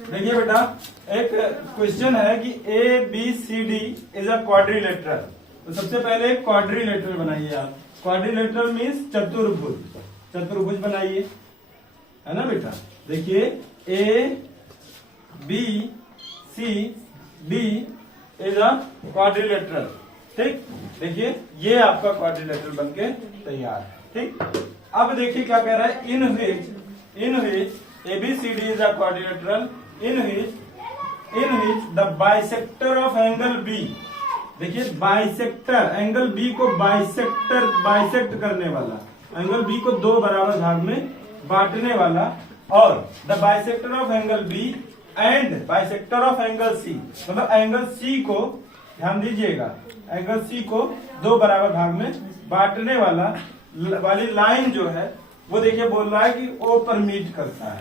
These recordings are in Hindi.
देखिए बेटा, एक क्वेश्चन है कि A B C D is a quadrilateral. तो सबसे पहले एक क्वाड्रिलेटरल बनाइए आप। क्वाड्रिलेटरल मीन्स चतुर्भुज। चतुर्भुज बनाइए, है ना बेटा। देखिए A B C D is a quadrilateral. ठीक, देखिए ये आपका क्वाड्रिलेटरल बनके तैयार है। ठीक, अब देखिए क्या कह रहा है, इन विच ABCD is a quadrilateral in which the bisector of angle B। देखिए बाइसेक्टर, एंगल B को बाइसेक्ट करने वाला, एंगल B को दो बराबर भाग में बांटने वाला, और the bisector of angle B and bisector of angle C, मतलब एंगल C को, ध्यान दीजिएगा, एंगल C को दो बराबर भाग में बांटने वाली लाइन जो है वो देखिए बोल रहा है कि O पर मीट करता है,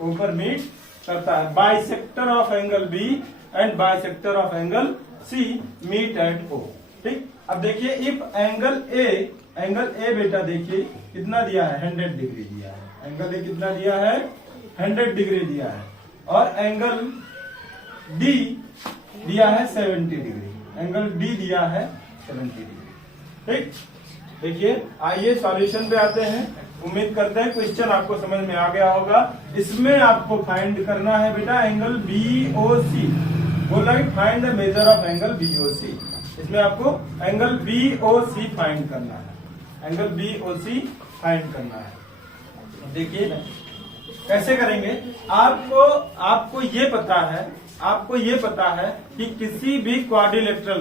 O पर मीट करता है। Bisector of angle B and bisector of angle C meet at O। ठीक, अब देखिए इफ एंगल A बेटा देखिए कितना दिया है, 100 डिग्री दिया है। एंगल A कितना दिया है, 100 डिग्री दिया है, और एंगल D दिया है 70 डिग्री। एंगल D दिया है 70 डिग्री। ठीक, देखिए आइए सॉल्यूशन पे आते हैं। उम्मीद करते हैं क्वेश्चन आपको समझ में आ गया होगा। इसमें आपको फाइंड करना है बेटा एंगल BOC। बोला कि find the measure of angle BOC। इसमें आपको एंगल BOC फाइंड करना है, एंगल BOC फाइंड करना है। देखिए कैसे करेंगे, आपको ये पता है कि किसी भी क्वाड्रिलेटरल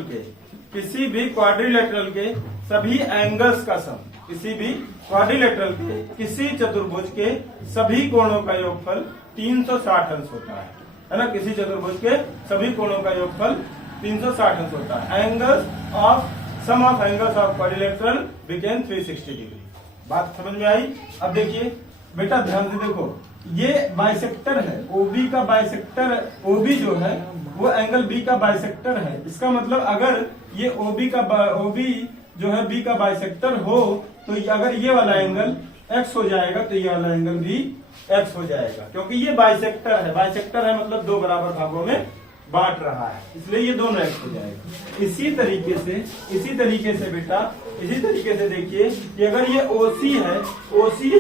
के सभी एंगल्स का सम, किसी भी क्वाड्रिलेटरल के किसी चतुर्भुज के सभी कोणों का योगफल 360 अंश होता है ना। किसी चतुर्भुज के सभी कोणों का योगफल 360 अंश होता है। Angles of sum of angles of quadrilateral became 360 degree. बात समझ में आई। अब देखिए बेटा ध्यान से देखो, ये बाइसेक्टर है, OB का बाइसेक्टर, OB जो है वो एंगल B का बाइसेक्टर है। इसका मतलब अगर ये OB जो है B का बाइसेक्टर हो, तो अगर ये वाला एंगल X हो जाएगा तो ये वाला एंगल भी X हो जाएगा, क्योंकि ये बाइसेक्टर है। बाइसेक्टर है मतलब दो बराबर भागों में बांट रहा है, इसलिए ये दोनों X हो जाएगा। इसी तरीके से बेटा, इसी तरीके से देखिए कि अगर ये OC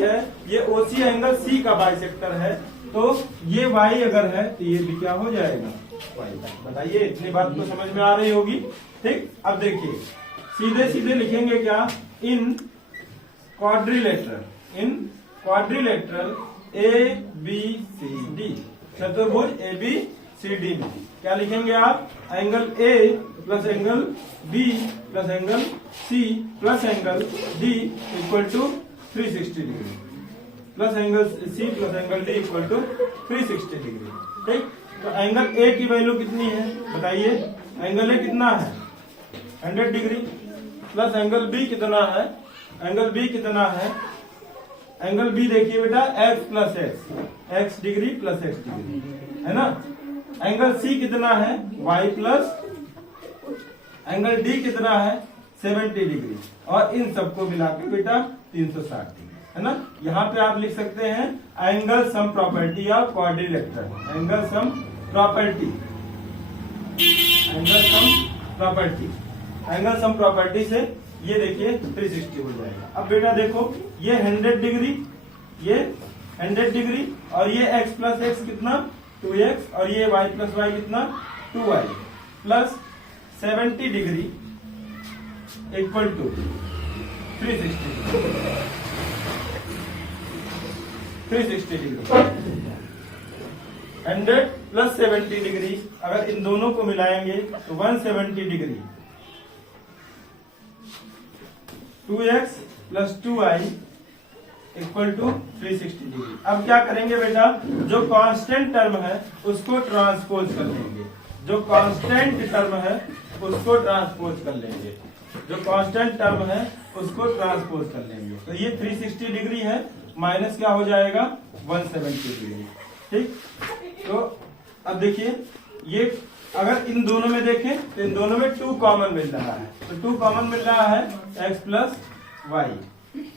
है, ये OC एंगल C का बाइसेक्टर है, तो ये Y अगर है तो ये भी क्या हो जाएगा, Y। बताइए, इतनी बात तो समझ में आ रही होगी। ठीक, अब देखिए सीधे लिखेंगे क्या, इन क्वाड्रिलेटरल ABCD, चतुर्भुज ABCD में क्या लिखेंगे आप, angle A plus angle B plus angle C plus angle D equal to 360 degree, plus angle C plus angle D equal to 360 degree. ठीक, तो एंगल A की वैल्यू कितनी है बताइए, एंगल A कितना है 100 डिग्री, प्लस एंगल B कितना है, एंगल B कितना है, एंगल B देखिए बेटा x plus x degree plus x degree, है ना। एंगल C कितना है, y प्लस एंगल D कितना है 70 डिग्री, और इन सबको मिला के बेटा 360 डिग्री, है ना। यहाँ पे आप लिख सकते हैं angle sum property of quadrilateral, angle sum property से ये देखिए 360 हो जाएगा। अब बेटा देखो ये 100 डिग्री, और ये x प्लस x कितना 2x, और ये y प्लस y कितना 2y, plus 70 degree equal to 360 degree. 100 plus 70 degree, अगर इन दोनों को मिलाएंगे तो 170 degree, 2x plus 2y equal to 360 degree. अब क्या करेंगे बेटा, जो कांस्टेंट टर्म है उसको ट्रांसपोज कर लेंगे, जो कांस्टेंट टर्म है उसको ट्रांसपोज कर लेंगे, जो कांस्टेंट टर्म है उसको ट्रांसपोज कर लेंगे। तो ये 360 डिग्री है, माइनस क्या हो जाएगा 170 डिग्री। ठीक, तो अब देखिए ये अगर इन दोनों में देखें तो इन दोनों में 2 कॉमन मिल रहा है, तो 2 कॉमन मिल रहा है x प्लस y,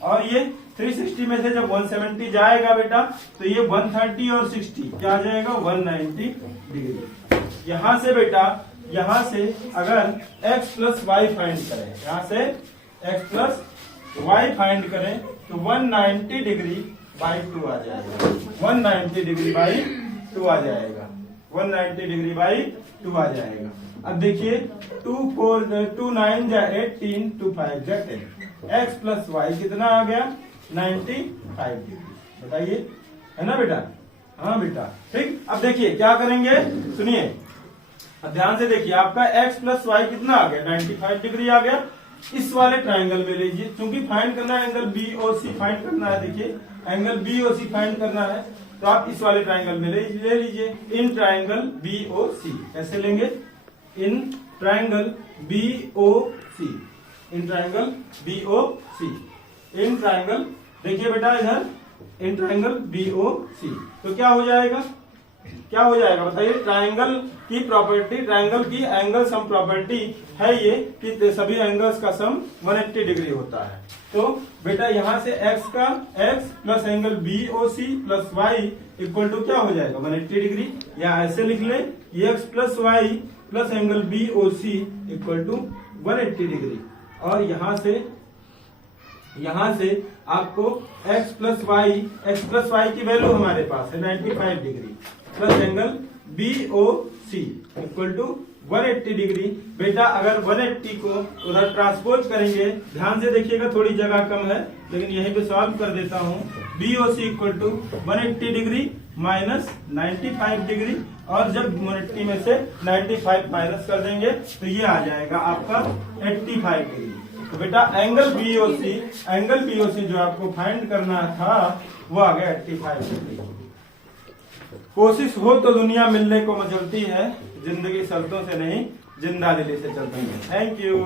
और ये 360 में से जब 170 जाएगा बेटा तो ये 130 और 60 क्या आ जाएगा 190 डिग्री। यहाँ से बेटा यहाँ से अगर x प्लस वाई फाइंड करें, यहाँ से x प्लस वाई फाइंड करें तो 190 डिग्री बाई 2 आ जाएगा, 190 डिग्री बाई 2 आ जाएगा, 190 डिग्री बाई 2 आ जाएगा। अब देखिए 2 4 2 9 जा 18 2 5 जा 10, x प्लस वाई कितना आ गया 95 डिग्री। बताइए है ना बेटा? हाँ बेटा ठीक। अब देखिए क्या करेंगे, सुनिए अब ध्यान से देखिए, आपका x प्लस वाई कितना आ गया 95 डिग्री आ गया। इस वाले ट्राइंगल में लीजिए, क्योंकि फाइंड करना है एंगल BOC फाइंड करना है। देखिए एंगल BOC फाइंड करना है तो आप इस वाले ट्राइंगल में ले लीजिए इन ट्राइंगल BOC। कैसे लेंगे? In triangle BOC, in triangle BOC, in triangle देखिए बेटा इधर इन ट्राइंगल BOC। तो क्या हो जाएगा, क्या हो जाएगा बताइए? ट्राइंगल की प्रॉपर्टी, ट्राइंगल की एंगल सम प्रॉपर्टी है ये कि सभी एंगल्स का सम 180 डिग्री होता है। तो बेटा यहाँ से x का x plus angle BOC plus y equal to क्या हो जाएगा 180 डिग्री, या ऐसे लिख ले x plus y plus angle BOC equal to 180 degree. और यहाँ से आपको x प्लस वाई की वैल्यू हमारे पास है 95 degree plus angle BOC equal to 180 degree. बेटा अगर 180 को उधर ट्रांसपोज करेंगे, ध्यान से देखिएगा थोड़ी जगह कम है लेकिन यहीं पे सॉल्व कर देता हूँ। BOC equal to 180 degree minus 95 degree, और जब 180 में से 95 माइनस कर देंगे तो ये आ जाएगा आपका 85 डिग्री। तो बेटा एंगल BOC जो आपको फाइंड करना था वो आ गया 85 डिग्री। कोशिश हो तो दुनिया मिलने को मचलती है, जिंदगी शर्तों से नहीं जिंदा दिली से चलती है। Thank you.